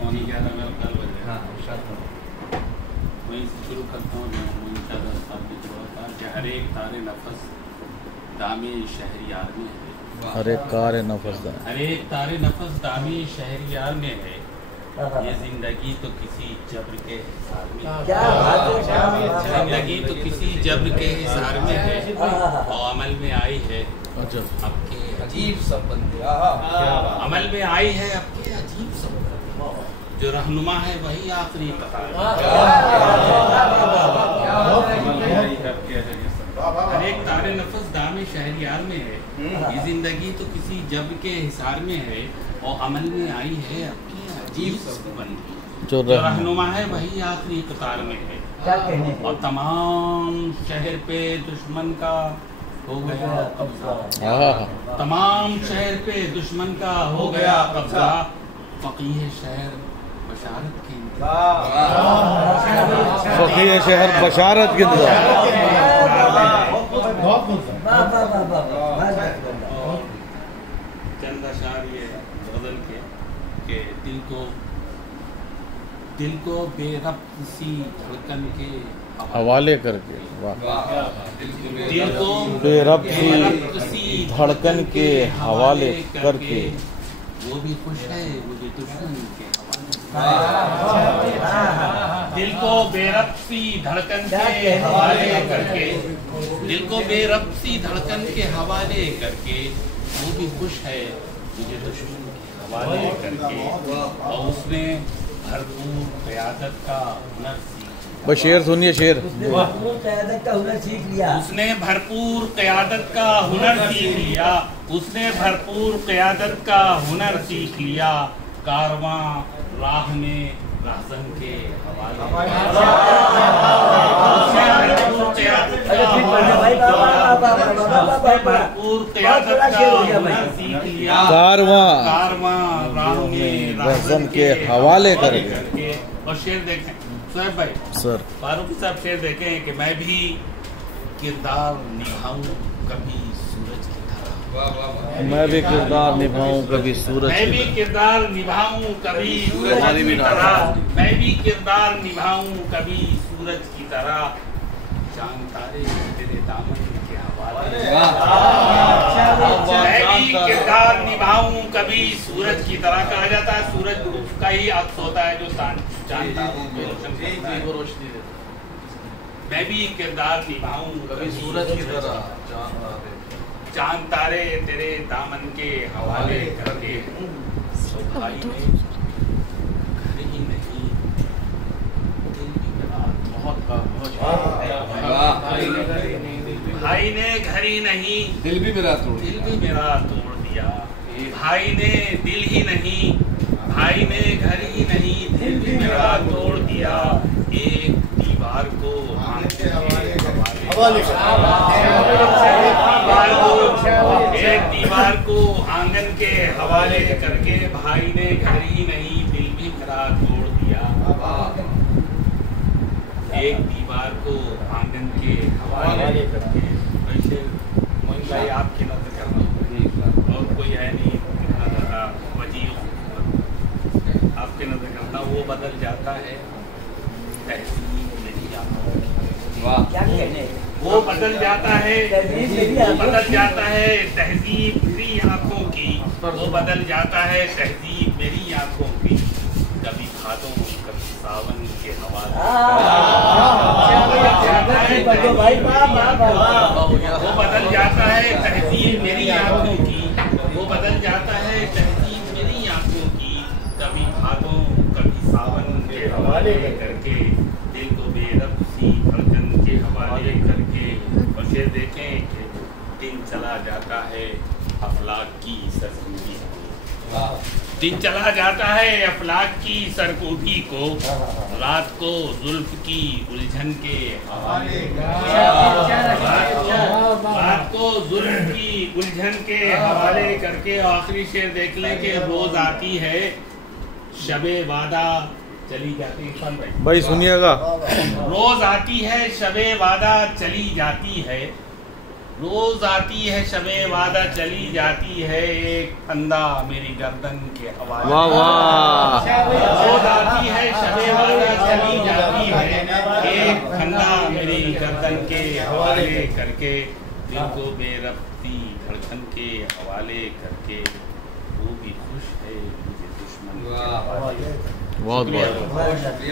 11 में 11 बजे। हाँ वहीं से शुरू करता हूँ मैं इंशाअल्लाह साहब की दुआ कि हर एक तारे नफस दामे शहरियार में है। हर एक तारे नफस दामे शहरियार में है। ये जिंदगी तो किसी जब्र के हिसार में है। जिंदगी तो किसी जब्र के हिसार में है और अमल में आई है आपके अजीब सब बंदे। अमल में आई है आपके अजीब सब बंदे। जो रहनुमा है वही आखिरी पता है। हर एक तारे नफस दामे शहरियार में है। ये जिंदगी तो किसी जब्र के हिसार में है और अमल में आई है आपके अजीब सब बंदे। जो रहनुमा है वही आखिरी कतार में है और तमाम शहर पे दुश्मन का हो गया कब्जा। तमाम शहर पे दुश्मन का हो गया कब्जा। फकीह शहर बशारत के फकीह शहर बशारत के चंद अशार ये गजल के दिल को बेरब्त सी धड़कन के हवाले करके, दिल को बेरब्त सी धड़कन के हवाले करके वो भी खुश है मुझे दुश्मन के दिल को बेरब्त सी धड़कन के हवाले करके, दिल को बेरब्त सी धड़कन के हवाले करके वो भी खुश है मुझे दुश्मन के हवाले करके। और उसने भरपूर क़यादत का हुनर सीख। बस शेर सुनिए, शेर। भरपूर क़यादत का हुनर सीख लिया। उसने भरपूर क़यादत का हुनर सीख लिया। उसने भरपूर क़यादत का हुनर सीख लिया। कारवां राह में राज़न के हवाले। भरपूर क़यादत का हुनर सीख लिया। कारवां राह में राज़न के हवाले करके। और शेर देखें सोहेब भाई, सर फारूकी साहब शेर देखें कि मैं भी किरदार निभाऊं कभी सूरज की तरह। मैं भी किरदार निभाऊं कभी सूरज मैं भी किरदार निभाऊं कभी सूरज की तरह। मैं भी किरदार निभाऊं कभी सूरज की तरह। चांद तारे तेरे दामन के हवाले। मैं भी किरदार निभाऊं कभी सूरज की तरह। कहा जाता है सूरज का ही अक्स होता है जो चांद तारों पे रोशन करता है। मैं भी किरदार निभाऊं कभी सूरज की तरह। चांद तारे तेरे दामन के हवाले करके। भाई ने घर ही नहीं दिल भी मेरा बहुत भाई ने घर ही नहीं दिल भी मेरा तोड़ दिया। भाई ने दिल ही नहीं, भाई ने घर ही नहीं दिल भी मेरा तोड़ दिया। एक दीवार को एक दीवार को आंगन के हवाले करके भाई ने घर ही नहीं दिल भी मेरा तोड़ दिया। एक दीवार को आंगन के हवाले करके। वैसे मोइन भाई आपकी नजर करना और कोई है नहीं वजीह आपके नजर करना। वो बदल जाता है तहसीब मेरी आंखों की। वो बदल जाता है तहजीब मेरी आंखों की। वो बदल जाता है तहजीब मेरी आंखों की। कभी भादों कभी सावन के हवाले। वो बदल जाता है तहजीब मेरी आंखों की। वो बदल जाता है तहजीब मेरी आंखों की। कभी भादों कभी सावन के हवाले करके। दिल को बेरब्त सी धड़कन के हवाले करके। और शेर देखें कि दिन चला जाता है अफलाक की सरकूबी को। दिन चला जाता है अफलाक की सरकूबी को। रात को जुल्फ की उलझन के हवाले। रात को जुल्फ की उलझन के हवाले करके। आखिरी शेर देख लें कि रोज आती है शबे वादा चली जाती है। भाई सुनिएगा। रोज आती है शबे वादा चली जाती है। रोज आती है शबे वादा चली जाती है। एक फंदा मेरी गर्दन के हवाले। वाह वाह। خندہ میری گردن کے حوالے کر کے، دل کو بے ربطی دھڑکن کے حوالے کر کے، وہ بھی خوش ہے مجھے دشمن کے حوالے۔ بہت بہت